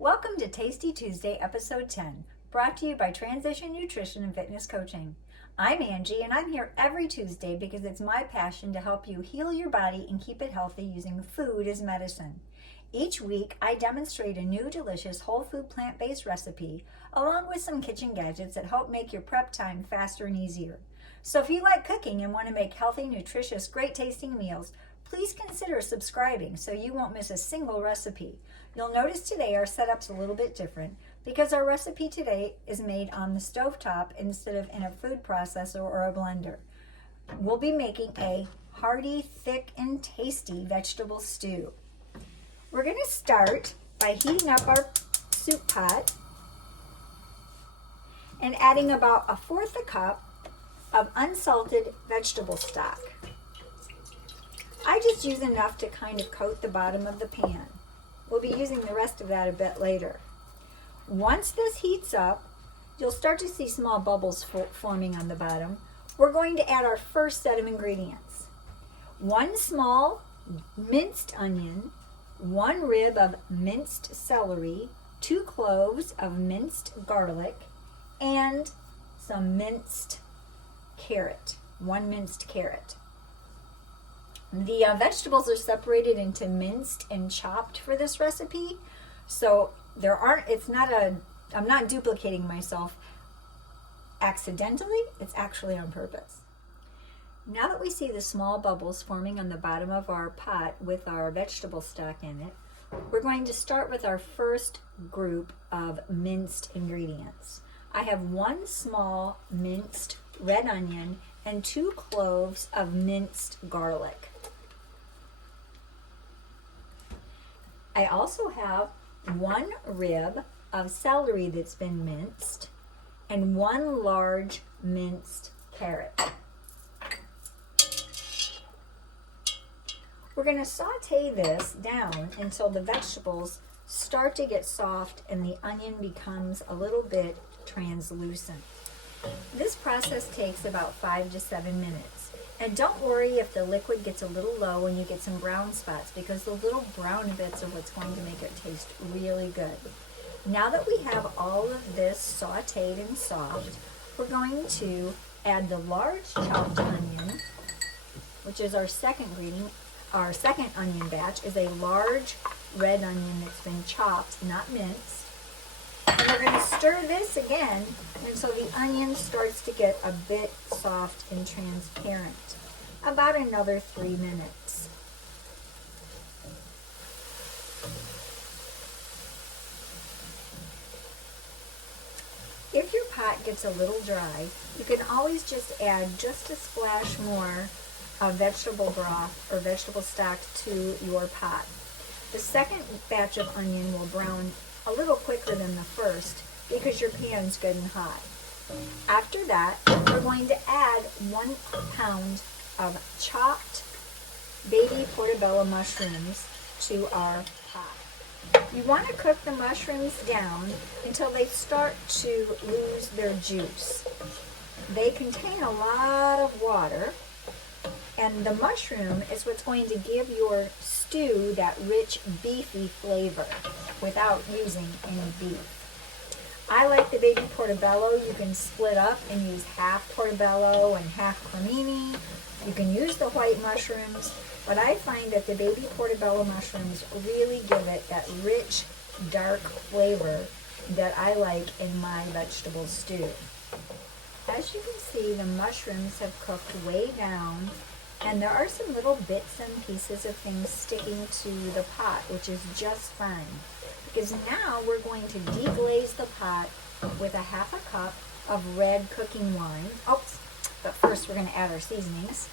Welcome to Tasty Tuesday, episode 10, brought to you by Transition Nutrition and Fitness Coaching. I'm Angie, and I'm here every Tuesday because it's my passion to help you heal your body and keep it healthy using food as medicine. Each week, I demonstrate a new delicious whole food plant-based recipe along with some kitchen gadgets that help make your prep time faster and easier. So if you like cooking and want to make healthy, nutritious, great tasting meals, please consider subscribing so you won't miss a single recipe. You'll notice today our setup's a little bit different because our recipe today is made on the stovetop instead of in a food processor or a blender. We'll be making a hearty, thick, and tasty vegetable stew. We're going to start by heating up our soup pot and adding about 1/4 cup of unsalted vegetable stock. I just use enough to kind of coat the bottom of the pan. We'll be using the rest of that a bit later. Once this heats up, you'll start to see small bubbles forming on the bottom. We're going to add our first set of ingredients. 1 small minced onion, 1 rib of minced celery, 2 cloves of minced garlic, and some minced carrot, 1 minced carrot. The vegetables are separated into minced and chopped for this recipe, so I'm not duplicating myself accidentally, it's actually on purpose. Now that we see the small bubbles forming on the bottom of our pot with our vegetable stock in it, we're going to start with our first group of minced ingredients. I have 1 small minced red onion and 2 cloves of minced garlic. I also have 1 rib of celery that's been minced and 1 large minced carrot. We're going to saute this down until the vegetables start to get soft and the onion becomes a little bit translucent. This process takes about 5 to 7 minutes. And don't worry if the liquid gets a little low and you get some brown spots, because the little brown bits are what's going to make it taste really good. Now that we have all of this sauteed and soft, we're going to add the large chopped onion, which is our second ingredient. Our second onion batch is a large red onion that's been chopped, not minced. And we're going to stir this again until the onion starts to get a bit soft and transparent. About another 3 minutes. If your pot gets a little dry, you can always just add just a splash more of vegetable broth or vegetable stock to your pot. The second batch of onion will brown a little quicker than the first because your pan's good and hot. After that, we're going to add 1 pound of chopped baby portobello mushrooms to our pot. You want to cook the mushrooms down until they start to lose their juice. They contain a lot of water, and the mushroom is what's going to give your stew that rich, beefy flavor without using any beef. I like the baby portobello. You can split up and use half portobello and half cremini. You can use the white mushrooms, but I find that the baby portobello mushrooms really give it that rich, dark flavor that I like in my vegetable stew. As you can see, the mushrooms have cooked way down, and there are some little bits and pieces of things sticking to the pot, which is just fine. Because now we're going to deglaze the pot with 1/2 cup of red cooking wine. Oops, but first we're going to add our seasonings.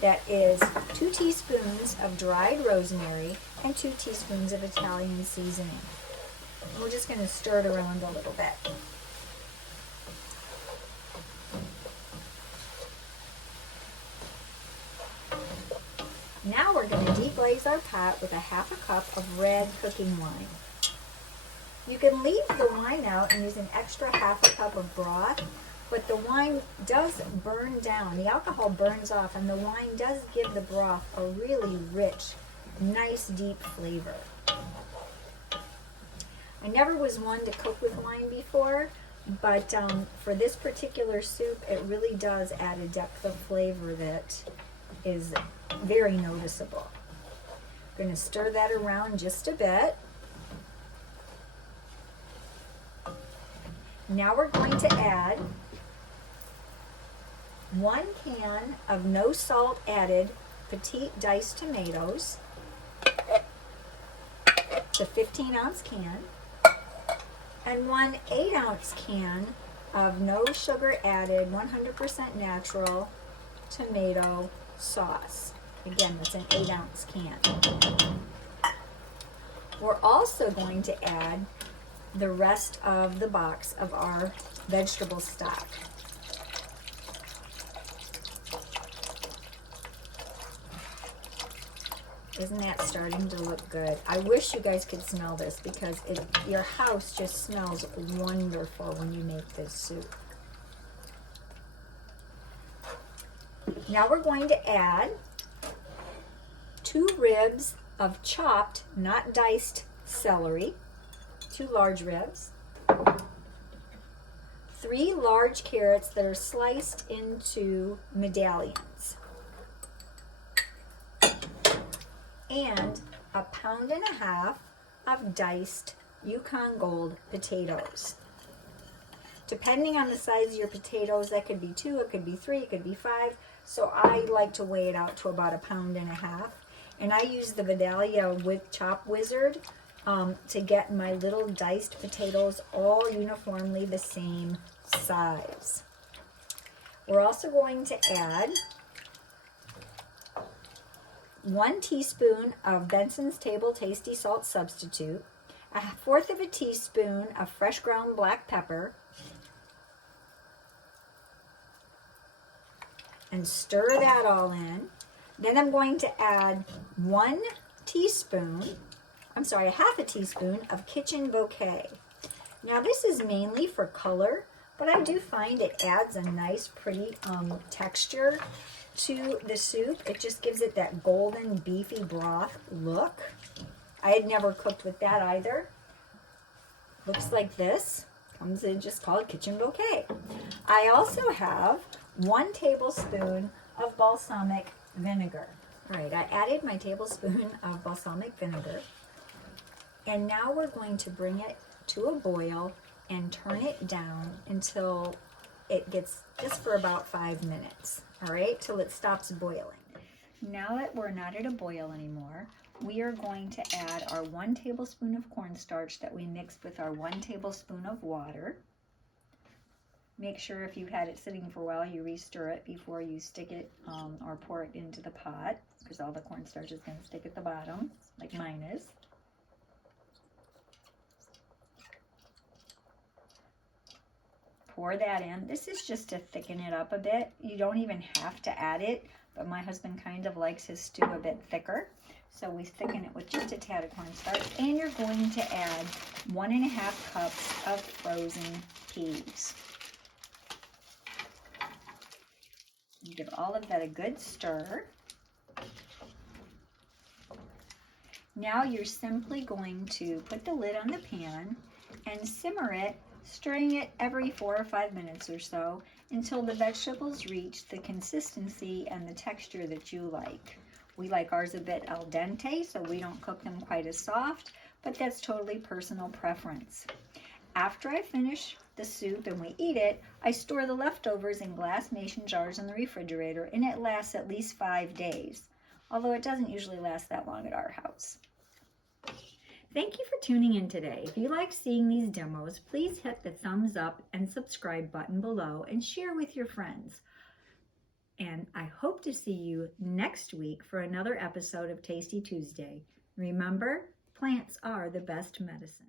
That is 2 teaspoons of dried rosemary and 2 teaspoons of Italian seasoning. And we're just going to stir it around a little bit. Now we're going to deglaze our pot with 1/2 cup of red cooking wine. You can leave the wine out and use an extra 1/2 cup of broth, but the wine does burn down. The alcohol burns off, and the wine does give the broth a really rich nice deep flavor. I never was one to cook with wine before, but for this particular soup, it really does add a depth of flavor that is very noticeable. I'm going to stir that around just a bit. Now we're going to add 1 can of no salt added petite diced tomatoes, the 15-ounce can, and 1 8-ounce can of no sugar added 100% natural tomato sauce. Again, that's an 8-ounce can. We're also going to add the rest of the box of our vegetable stock. Isn't that starting to look good? I wish you guys could smell this because your house just smells wonderful when you make this soup. Now we're going to add 2 ribs of chopped, not diced celery, 2 large ribs, 3 large carrots that are sliced into medallions, and 1.5 pounds of diced Yukon Gold potatoes. Depending on the size of your potatoes, that could be 2, it could be 3, it could be 5. So I like to weigh it out to about 1.5 pounds. And I use the Vidalia with Chop Wizard to get my little diced potatoes all uniformly the same size. We're also going to add 1 teaspoon of Benson's Table Tasty Salt Substitute, 1/4 teaspoon of fresh ground black pepper, and stir that all in. Then I'm going to add 1 teaspoon, half a teaspoon of kitchen bouquet. Now this is mainly for color, but I do find it adds a nice pretty texture to the soup. It just gives it that golden beefy broth look. I had never cooked with that either. Looks like this. Comes in just called kitchen bouquet. I also have 1 tablespoon of balsamic vinegar. All right, I added my tablespoon of balsamic vinegar, and now we're going to bring it to a boil and turn it down until it gets just for about 5 minutes. All right, till it stops boiling. Now that we're not at a boil anymore, we are going to add our 1 tablespoon of cornstarch that we mixed with our 1 tablespoon of water. Make sure if you've had it sitting for a while, you re-stir it before you stick it or pour it into the pot, because all the cornstarch is going to stick at the bottom, like mine is. Pour that in. This is just to thicken it up a bit. You don't even have to add it, but my husband kind of likes his stew a bit thicker. So we thicken it with just a tad of cornstarch, and you're going to add 1.5 cups of frozen peas. Give all of that a good stir. Now you're simply going to put the lid on the pan and simmer it, stirring it every 4 or 5 minutes or so until the vegetables reach the consistency and the texture that you like. We like ours a bit al dente, so we don't cook them quite as soft, but that's totally personal preference. After I finish the soup and we eat it, I store the leftovers in glass mason jars in the refrigerator, and it lasts at least 5 days, although it doesn't usually last that long at our house. Thank you for tuning in today. If you like seeing these demos, please hit the thumbs up and subscribe button below and share with your friends. And I hope to see you next week for another episode of Tasty Tuesday. Remember, plants are the best medicine.